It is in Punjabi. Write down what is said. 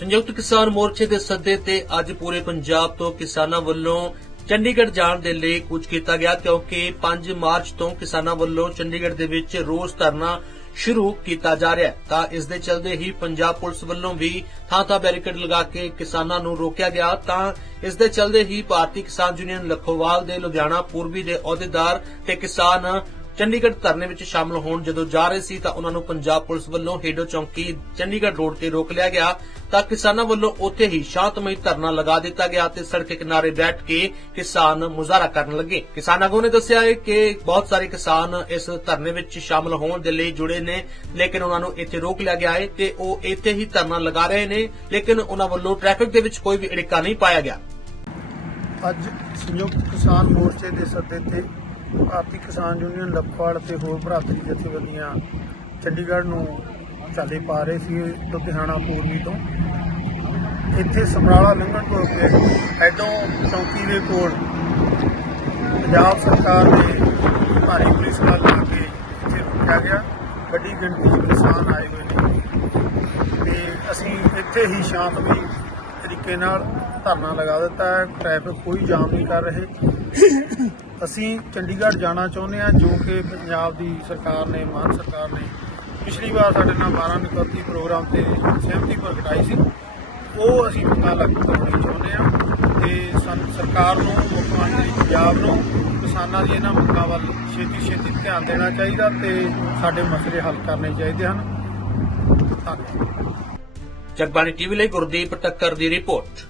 ਸੰਯੁਕਤ ਕਿਸਾਨ ਮੋਰਚੇ ਦੇ ਸੱਦੇ ਤੇ ਅੱਜ ਪੂਰੇ ਪੰਜਾਬ ਤੋਂ ਕਿਸਾਨਾਂ ਵੱਲੋਂ ਚੰਡੀਗੜ੍ਹ ਜਾਣ ਦੇ ਲਈ ਕੁਝ ਕੀਤਾ ਗਿਆ, ਕਿਉਂਕਿ 5 ਮਾਰਚ ਤੋਂ ਕਿਸਾਨਾਂ ਵੱਲੋਂ ਚੰਡੀਗੜ੍ਹ ਦੇ ਵਿੱਚ ਰੋਸ ਧਰਨਾ ਸ਼ੁਰੂ ਕੀਤਾ ਜਾ ਰਿਹਾ ਹੈ। ਤਾਂ ਇਸ ਦੇ ਚਲਦੇ ਹੀ ਪੰਜਾਬ ਪੁਲਿਸ ਵੱਲੋਂ ਵੀ ਥਾਂ-ਥਾਂ ਬੈਰੀਕੇਡ ਲਗਾ ਕੇ ਕਿਸਾਨਾਂ ਨੂੰ ਰੋਕਿਆ ਗਿਆ। ਤਾਂ ਇਸ ਦੇ ਚਲਦੇ ਹੀ ਭਾਰਤੀ ਕਿਸਾਨ ਯੂਨੀਅਨ ਲਖੋਵਾਲ ਦੇ ਲੁਧਿਆਣਾ, ਪੂਰਬੀ ਦੇ ਅਹੁਦੇਦਾਰ ਤੇ ਕਿਸਾਨ ਚੰਡੀਗੜ੍ਹ ਧਰਨੇ ਵਿੱਚ ਸ਼ਾਮਲ ਹੋਣ ਜਦੋਂ ਜਾ ਰਹੇ ਸੀ ਤਾਂ ਉਹਨਾਂ ਨੂੰ ਪੰਜਾਬ ਪੁਲਿਸ ਵੱਲੋਂ ਹੇਡੋ ਚੌਂਕੀ ਚੰਡੀਗੜ੍ਹ ਰੋਡ ਤੇ ਰੋਕ ਲਿਆ ਗਿਆ ਤਾਂ ਕਿਸਾਨਾਂ ਵੱਲੋਂ ਉੱਥੇ ਹੀ ਸ਼ਾਂਤਮਈ ਧਰਨਾ ਲਗਾ ਦਿੱਤਾ ਗਿਆ ਤੇ ਸੜਕ ਕਿਨਾਰੇ ਬੈਠ ਕੇ ਕਿਸਾਨ ਮੁਜ਼ਾਹਰਾ ਕਰਨ ਲੱਗੇ। ਕਿਸਾਨ ਆਗੂ ਨੇ ਦੱਸਿਆ ਕਿ ਬਹੁਤ ਸਾਰੇ ਕਿਸਾਨ ਇਸ ਧਰਨੇ ਵਿੱਚ ਸ਼ਾਮਲ ਹੋਣ ਦੇ ਲਈ ਜੁੜੇ ਨੇ, ਲੇਕਿਨ ਉਹਨਾਂ ਨੂੰ ਇੱਥੇ ਰੋਕ ਲਿਆ ਗਿਆ ਹੈ ਤੇ ਉਹ ਇੱਥੇ ਹੀ ਧਰਨਾ ਲਗਾ ਰਹੇ ਨੇ, ਲੇਕਿਨ ਉਹਨਾਂ ਵੱਲੋਂ ਟ੍ਰੈਫਿਕ ਦੇ ਵਿੱਚ ਕੋਈ ਵੀ ਅੜਿੱਕਾ ਨਹੀਂ ਪਾਇਆ ਗਿਆ। ਅੱਜ ਸੰਯੁਕਤ ਕਿਸਾਨ ਮੋਰਚੇ ਦੇ ਸੱਦੇ ਤੇ ਭਾਰਤੀ ਕਿਸਾਨ ਯੂਨੀਅਨ ਲਖਵਾੜ ਤੇ ਹੋਰ ਭਰਾਤਰੀ ਜਥੇਬੰਦੀਆਂ ਚੰਡੀਗੜ੍ਹ ਨੂੰ ਚਾਲੇ ਪਾ ਰਹੇ ਸੀ ਲੁਧਿਆਣਾ ਪੂਰਬੀ ਤੋਂ। ਇੱਥੇ ਸਮਰਾਲਾ ਲੰਘਣ ਤੋਂ ਅੱਗੇ ਐਡੋ ਚੌਂਕੀ ਦੇ ਕੋਲ ਪੰਜਾਬ ਸਰਕਾਰ ਨੇ ਭਾਰੀ ਪੁਲਿਸ ਬਲ ਲਾ ਕੇ ਇੱਥੇ ਰੁਕਿਆ ਗਿਆ। ਵੱਡੀ ਗਿਣਤੀ 'ਚ ਕਿਸਾਨ ਆਏ ਹੋਏ ਨੇ। ਤੇ ਅਸੀਂ ਇੱਥੇ ਹੀ ਸ਼ਾਂਤਮਈ ਤਰੀਕੇ ਨਾਲ ਧਰਨਾ ਲਗਾ ਦਿੱਤਾ ਹੈ ਟ੍ਰੈਫਿਕ ਕੋਈ ਜਾਮ ਨਹੀਂ ਕਰ ਰਹੇ। ਅਸੀਂ ਚੰਡੀਗੜ੍ਹ ਜਾਣਾ ਚਾਹੁੰਦੇ ਹਾਂ, ਜੋ ਕਿ ਪੰਜਾਬ ਦੀ ਸਰਕਾਰ ਨੇ ਮਾਨ ਸਰਕਾਰ ਨੇ ਪਿਛਲੀ ਵਾਰ ਸਾਡੇ ਨਾਲ 12 ਨਿਕਲਤੀ ਪ੍ਰੋਗਰਾਮ ਤੇ ਸਹਿਮਤੀ ਪ੍ਰਗਟਾਈ ਸੀ। ਉਹ ਅਸੀਂ ਪਤਾ ਲੱਗ ਕਰਨੀ ਚਾਹੁੰਦੇ ਹਾਂ ਤੇ ਸਾਨੂੰ ਸਰਕਾਰ ਨੂੰ, ਮੁੱਖ ਮੰਤਰੀ ਪੰਜਾਬ ਨੂੰ ਕਿਸਾਨਾਂ ਦੀ ਇਹਨਾਂ ਮੰਗਾਂ ਵੱਲ ਛੇਤੀ ਛੇਤੀ ਧਿਆਨ ਦੇਣਾ ਚਾਹੀਦਾ ਤੇ ਸਾਡੇ ਮਸਲੇ ਹੱਲ ਕਰਨੇ ਚਾਹੀਦੇ ਹਨ। ਧੰਨਵਾਦ। ਜਗਬਾਣੀ ਟੀਵੀ ਲਈ ਗੁਰਦੀਪ ਟੱਕਰ ਦੀ ਰਿਪੋਰਟ।